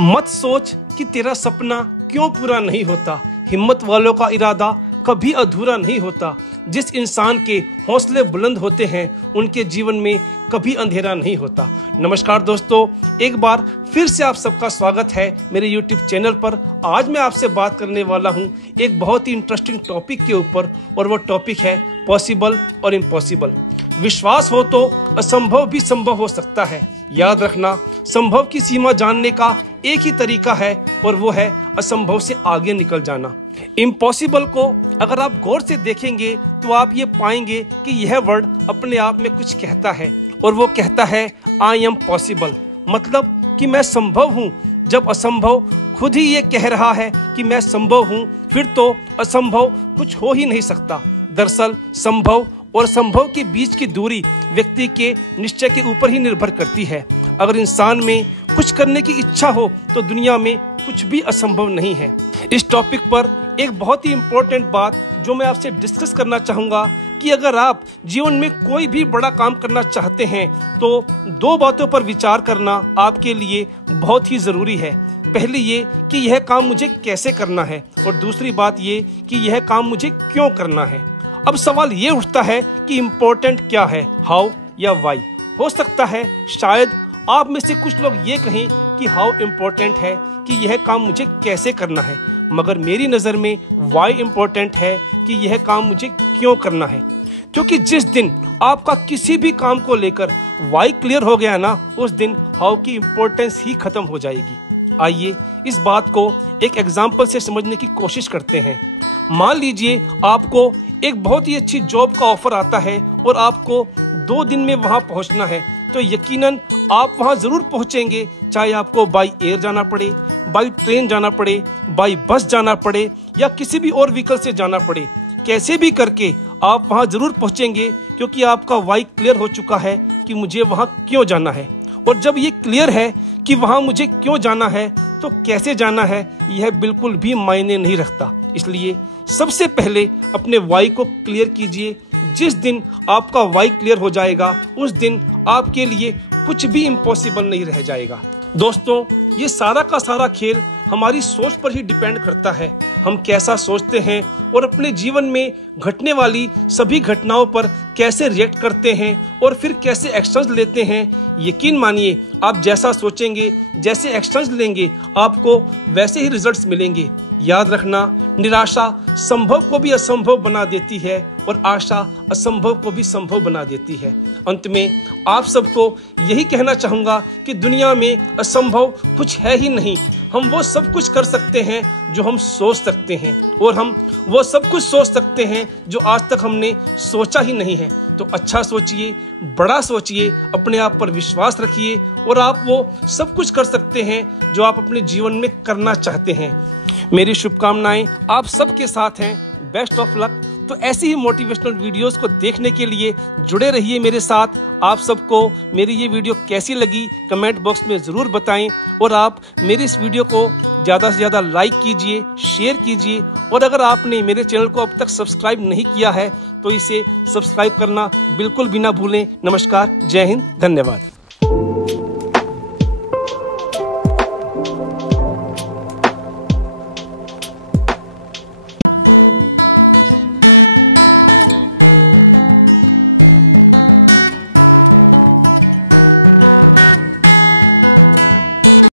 मत सोच कि तेरा सपना क्यों पूरा नहीं होता। हिम्मत वालों का इरादा कभी अधूरा नहीं होता। जिस इंसान के हौसले बुलंद होते हैं उनके जीवन में कभी अंधेरा नहीं होता। नमस्कार दोस्तों, एक बार फिर से आप सबका स्वागत है मेरे YouTube चैनल पर। आज मैं आपसे बात करने वाला हूं एक बहुत ही इंटरेस्टिंग टॉपिक के ऊपर, और वो टॉपिक है पॉसिबल और इम्पॉसिबल। विश्वास हो तो असंभव भी संभव हो सकता है। याद रखना, संभव की सीमा जानने का एक ही तरीका है, और वो है असंभव से आगे निकल जाना। इम्पॉसिबल को अगर आप गौर से देखेंगे तो आप ये पाएंगे कि यह वर्ड अपने आप में कुछ कहता है, और वो कहता है आई एम पॉसिबल, मतलब कि मैं संभव हूँ। जब असंभव खुद ही ये कह रहा है कि मैं संभव हूँ, फिर तो असंभव कुछ हो ही नहीं सकता। दरअसल संभव और संभव के बीच की दूरी व्यक्ति के निश्चय के ऊपर ही निर्भर करती है। अगर इंसान में कुछ करने की इच्छा हो तो दुनिया में कुछ भी असंभव नहीं है। इस टॉपिक पर एक बहुत ही इम्पोर्टेंट बात जो मैं आपसे डिस्कस करना चाहूँगा कि अगर आप जीवन में कोई भी बड़ा काम करना चाहते हैं तो दो बातों पर विचार करना आपके लिए बहुत ही ज़रूरी है। पहली ये कि यह काम मुझे कैसे करना है, और दूसरी बात ये कि यह काम मुझे क्यों करना है। अब सवाल ये उठता है कि इम्पोर्टेंट क्या है, हाउ या वाई। हो सकता है शायद आप में से कुछ लोग ये कहें कि हाउ इम्पोर्टेंट है कि यह काम मुझे कैसे करना है, मगर मेरी नज़र में वाई इम्पोर्टेंट है कि यह काम मुझे क्यों करना है। क्योंकि जिस दिन आपका किसी भी काम को लेकर वाई क्लियर हो गया ना, उस दिन हाउ की इम्पोर्टेंस ही खत्म हो जाएगी। आइए इस बात को एक एग्जाम्पल से समझने की कोशिश करते हैं। मान लीजिए आपको एक बहुत ही अच्छी जॉब का ऑफर आता है और आपको 2 दिन में वहां पहुंचना है, तो यकीनन आप वहां जरूर पहुंचेंगे, चाहे आपको बाई एयर जाना पड़े, बाई ट्रेन जाना पड़े, बाई बस जाना पड़े, या किसी भी और व्हीकल से जाना पड़े। कैसे भी करके आप वहां जरूर पहुंचेंगे, क्योंकि आपका वाई क्लियर हो चुका है कि मुझे वहां क्यों जाना है। और जब ये क्लियर है कि वहां मुझे क्यों जाना है, तो कैसे जाना है यह बिल्कुल भी मायने नहीं रखता। इसलिए सबसे पहले अपने वाई को क्लियर कीजिए। जिस दिन आपका वाई क्लियर हो जाएगा, उस दिन आपके लिए कुछ भी इम्पॉसिबल नहीं रह जाएगा। दोस्तों, ये सारा का सारा खेल हमारी सोच पर ही डिपेंड करता है। हम कैसा सोचते हैं और अपने जीवन में घटने वाली सभी घटनाओं पर कैसे रिएक्ट करते हैं और फिर कैसे एक्शंस लेते हैं। यकीन मानिए, आप जैसा सोचेंगे, जैसे एक्शंस लेंगे, आपको वैसे ही रिजल्ट्स मिलेंगे। याद रखना, निराशा संभव को भी असंभव बना देती है, और आशा असंभव को भी संभव बना देती है। अंत में आप सबको यही कहना चाहूँगा कि दुनिया में असंभव कुछ है ही नहीं। हम वो सब कुछ कर सकते हैं जो हम सोच सकते हैं, और हम वो सब कुछ सोच सकते हैं जो आज तक हमने सोचा ही नहीं है। तो अच्छा सोचिए, बड़ा सोचिए, अपने आप पर विश्वास रखिए, और आप वो सब कुछ कर सकते हैं जो आप अपने जीवन में करना चाहते हैं। मेरी शुभकामनाएं आप सबके साथ हैं। Best of luck. तो ऐसी ही मोटिवेशनल वीडियोस को देखने के लिए जुड़े रहिए मेरे साथ। आप सबको मेरी ये वीडियो कैसी लगी कमेंट बॉक्स में ज़रूर बताएं, और आप मेरी इस वीडियो को ज़्यादा से ज़्यादा लाइक कीजिए, शेयर कीजिए, और अगर आपने मेरे चैनल को अब तक सब्सक्राइब नहीं किया है तो इसे सब्सक्राइब करना बिल्कुल भी ना भूलें। नमस्कार, जय हिंद, धन्यवाद।